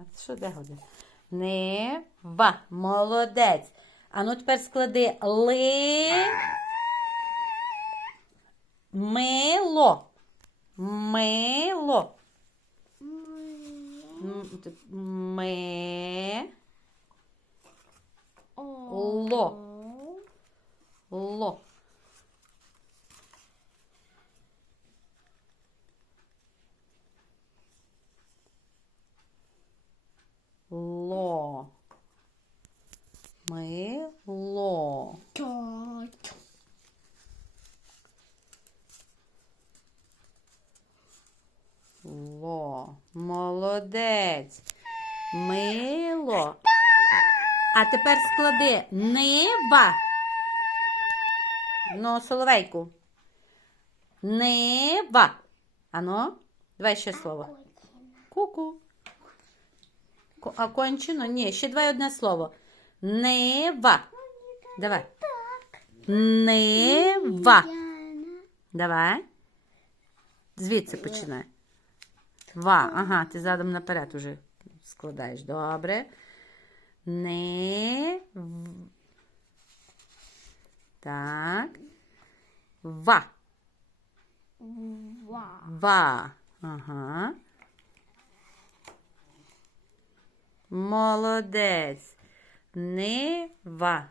А що де годин? Нива. Молодець. А ну тепер склади ли. Мило. Мило. М, т- Ме. Ло. Ло. Ло. Мило. Ло. Молодець. Мило. А тепер склади нива. Ну, соловейку. Нива. Ану, давай ще слово. Ку-ку. Ко- А кончено? Ні, ще давай одне слово. Нива. Давай. Нива. Давай. Звідси починай. Ва. Ага, ти задом наперед уже складаєш. Добре. Не. Так. Ва. Ва. Ага. Молодець. Нива.